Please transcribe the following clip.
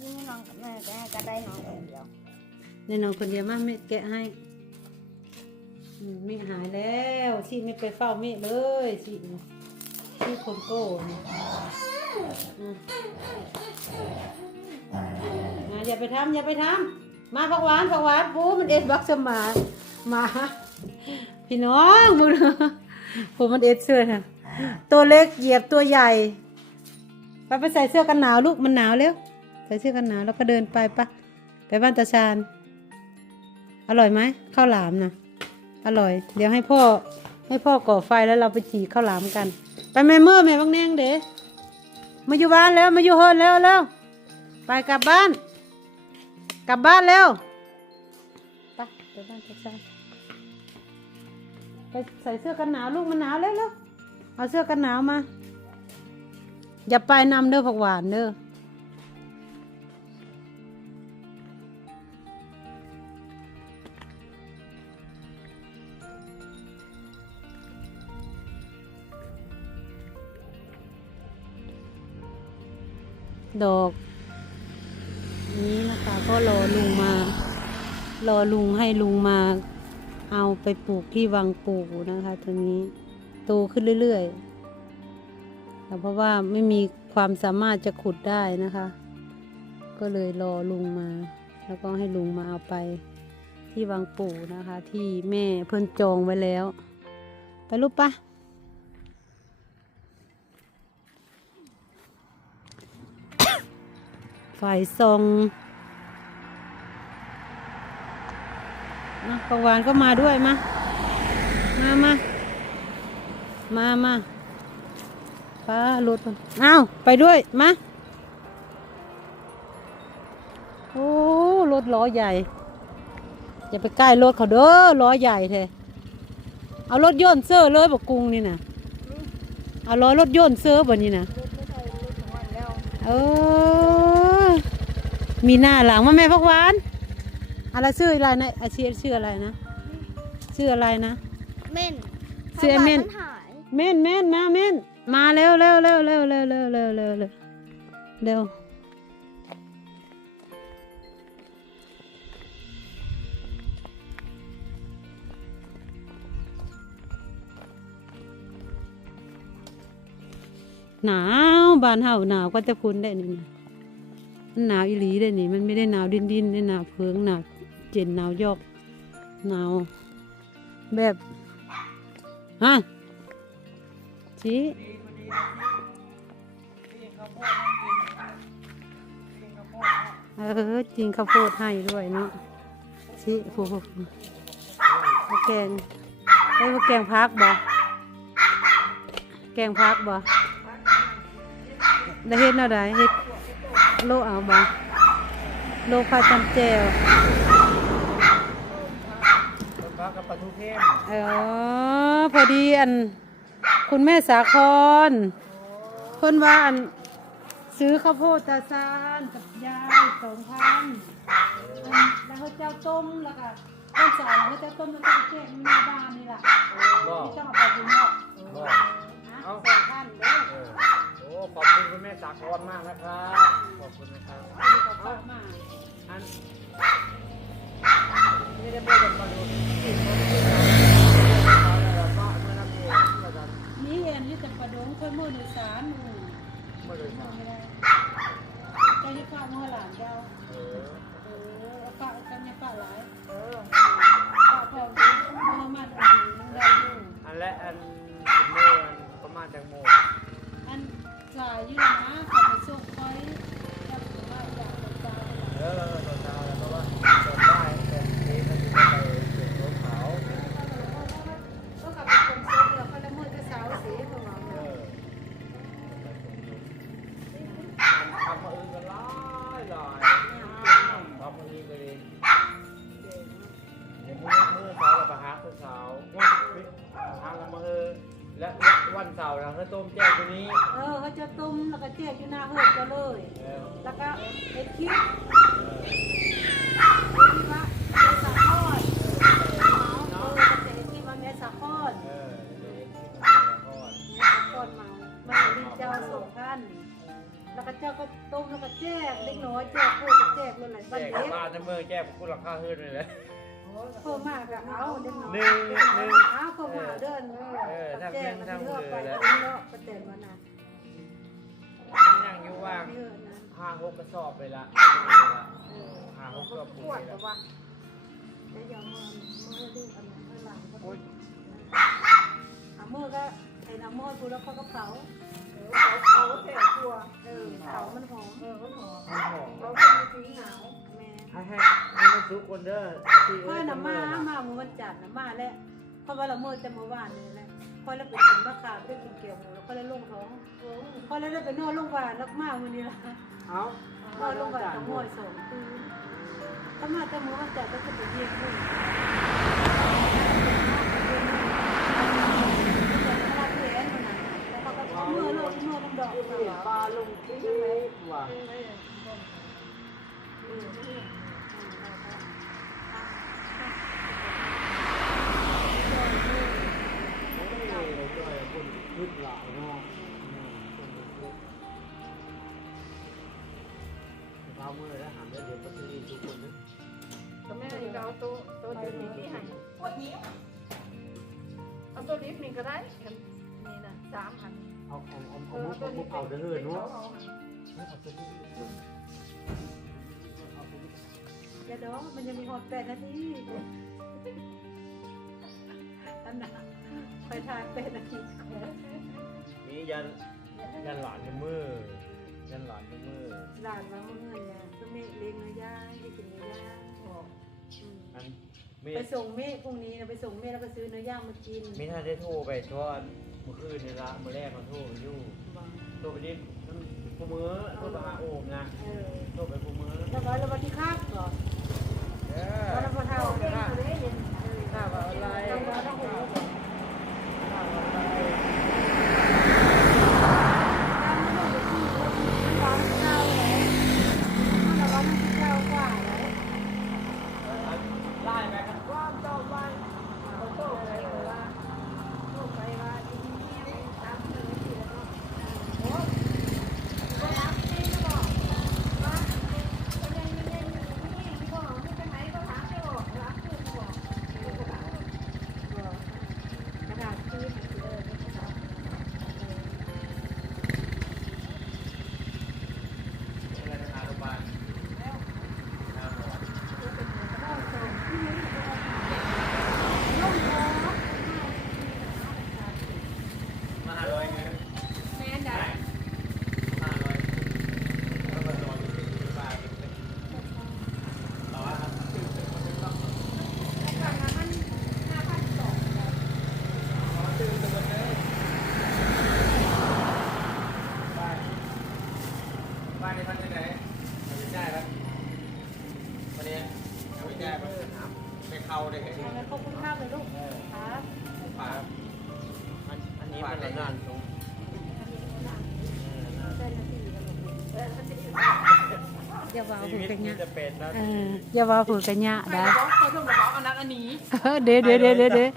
ซื้อให้น้องกับแม่ก็ให้ก็ได้น้องคนเดียวในน้องคนเดียวมาไม่แกะให้อืมไม่หายแล้วชีไม่ไปเฝ้าเมฆเลยชีชีคนโก้นี่อืมมาอย่าไปทำอย่าไปทำมาผักหวานผักหวานปูมันเอ็ดบักสมามา พี่น้องมึงปูมันเอ็ดเสื้อนะตัวเล็กเหยียบตัวใหญ่ ไปไปใส่เสื้อกันหนาวลูกมันหนาวเร็ว เสื้อกันหนาวแล้วก็เดินไปปะไปบ้านตาชาญอร่อยไหมข้าวหลามนะอร่อย เดี๋ยวให้พ่อให้พ่อก่อไฟแล้วเราไปจีข้าวหลามกัน ไปแม่เมื่อแม่บางแนงเด้มาอยู่บ้านแล้วมาอยู่เฮินแล้วแล้วไปกลับบ้าน กลับบ้านแล้วไปไปบ้านตาชาญไปใส่เสื้อกันหนาวลูกมันหนาวแล้วแล้วเอาเสื้อกันหนาวมาอย่าไปนำเด้อผักหวานเด้อ ดอก นี้นะคะก็รอลุงมา รอลุงให้ลุงมา เอาไปปลูกที่วังปูนะคะตรงนี้โตขึ้นเรื่อยๆแต่เพราะว่าไม่มีความสามารถจะขุดได้นะคะ ก็เลยรอลุงมา แล้วก็ให้ลุงมาเอาไปที่วังปู่นะคะ ที่แม่เพิ่นจองไว้แล้ว ไปลูกปะ ฝ่ายทรงนะประวานก็มาด้วยมา มามามามาป้ารถมันอ้าว ไปด้วย มา โอ้ รถล้อใหญ่ อย่าไปใกล้รถเขาเด้อ ล้อใหญ่แท้เอารถยนต์เซอร์เลยบอกกรุงนี่นะเอาล้อรถยนต์เซอร์บ่นี่นะเออ มีหน้าหลังมาแม่พักหวาน อะไรชื่ออะไรนะอาชีพชื่ออะไรนะชื่ออะไรนะ เม่นเสื้อเม่นถ้าบาทหายเม่นเม่นมาเม่นมาเร็วเร็วเร็วเร็วเร็วเร็วเร็วเร็วเร็วเร็วหนาวบ้านเฮาหนาวก็จะคุณได้นี่นะ มันหนาวอีหลีได้นี่ มันไม่ได้หนาวดินดินได้หนาวเพิงหนาวเจ็นหนาวยอกหนาวแบบฮะชี้เออจริงข้าวโพดให้ด้วยเนาะชี้โอ้โหมาแกงไอ้ยมาแกงพักบ่แกงพักบ่ได้เฮ็ดเนาะได้เฮ็ด โลเอาบ่โลพาตำแจวต้นพักกับปลาทูเข้มเออพอดีอัน คุณแม่สาครเพิ่นว่าอัน ซื้อข้าวโพดตาซานกับยายสองพันแล้วเขาเจ้าต้มแล้วก็ต้นสอนเขาเจ้าต้มแล้วก็ไปแจกในบ้านนี่ล่ะบ่ไม่ต้องเอาไปถึงนอกบ่นะสองพันเด้อเออโอ้ ขอบคุณคุณแม่สากรมากนะครับ ขอบคุณนะครับ ขอบคุณมาก เราไปหาคนเช้าวันทางละมือและวันเสาร์เราก็ต้มแจ่วตัวนี้ เออเขาจะต้มแล้วก็แจกอยู่หน้าเฮือกก็เลยเออแล้วก็เอ็ดคิดเออที่ว่าแม่สาคอนเมาเออก็จะเอ็ดคิดว่าแม่สาคอนเออเดี๋ยวเองที่มันจะทอดแม่สาคอนเมามันลิ้นเจ้าสองท่านแล้วก็เจ้าก็ต้มแล้วก็แจกกเล็กน้อยแจกพวกแจกเลยหลายแจบ้านกเล็กบ้านน้ำเมืองแจกคุณราคาเฮือนเลยเลย เพิ่มมากก็เอาเล็กน้อยหนึ่งหนึ่งเอาเพิ่มมาเดินเออทำแจหนึ่กงมันทำเลือกไปมือแล้วเอาเนาะประเด็นวันน่ะยังอยู่ว่างเยอะนะห้าหกกระสอบไปละเออห้าหกกระสอบปปุ๋วยดแล้แต่วว่าเดี๋ยวอย่ามาเมื่อดื้ออันนั้นข้างหลังก็โอ้ยเอามือก็ไอ้น้ำมือกูแล้วเขาก็เผาเขาเขาเสียตัวเออเผามันหอมเออมันหอมให้หอมเราเป็นสีหนาวแม่ ให้ให้ให้มันสุกคนเด้อที่เพื่เอ้อยนจะน่ะเมื่มาอนะมาเมื่อวันจันทร์น่ะมาแล้วเพราะว่าเราเมื่อแต่เมื่อวานนี่แหละพอแล้วไปกินมะขามไปกินเกลียวหมูแล้วก็เลยลงท้องพอแล้วได้ไปนอนโรงพยาบาลแล้วมาวันนี้ละเอานอนโรงพยาบาลกับมวยสองคืนถ้ามาแต่เมื่อวันจันทร์ก็จะไปเยี่ยมลูกแล้วเขาก็เอามือลงมือลงดอกเขาปลาลงที่ไหนวะโเท้ามือแล้วหันได้เดี๋ยวปัตตานีทุกคนนะก็แม่เราตัวตัวเดียวนี้ที่ให้ปวดนิ้วเอาตัวลิฟต์นี่ก็ได้นี่นะสามพันเอาเอาเอาเอามุกเอามุกเอาเด้อเฮ้ยเนาะแกดอกมันยังมีหอดแปดนาทีอันน่ะคอยทานแปดนาทีนี่ยันยันหลานในมือ ยันหลานในมือหลานมาเมื่อเงินเนี่ยก็เมฆเลี้ยงเนื้อย่างให้กินเนื้อย่างอืมอันมีไปส่งเมฆพรุ่งนี้นะไปส่งเมฆแล้วไปซื้อเนื้อย่างมากินมีท่านได้โทรไปทอดเมื่อคืนนี่ละเมื่อแรกมาโทรอยู่บอกโทรไปนี่ผู้มือโทรไปหาโอมนะเออโทรไปผู้มือแล้วก็แล้ววันที่ข้าม ว่าชีผูวิตกันมียะจะเป็นนะเอออย่าว่าผูกันยะไม่นะบอกเขาต้องบอกอันนั้นอันนี้เดี๋ยวเดี๋ยวเดี๋ยวเดี๋ยว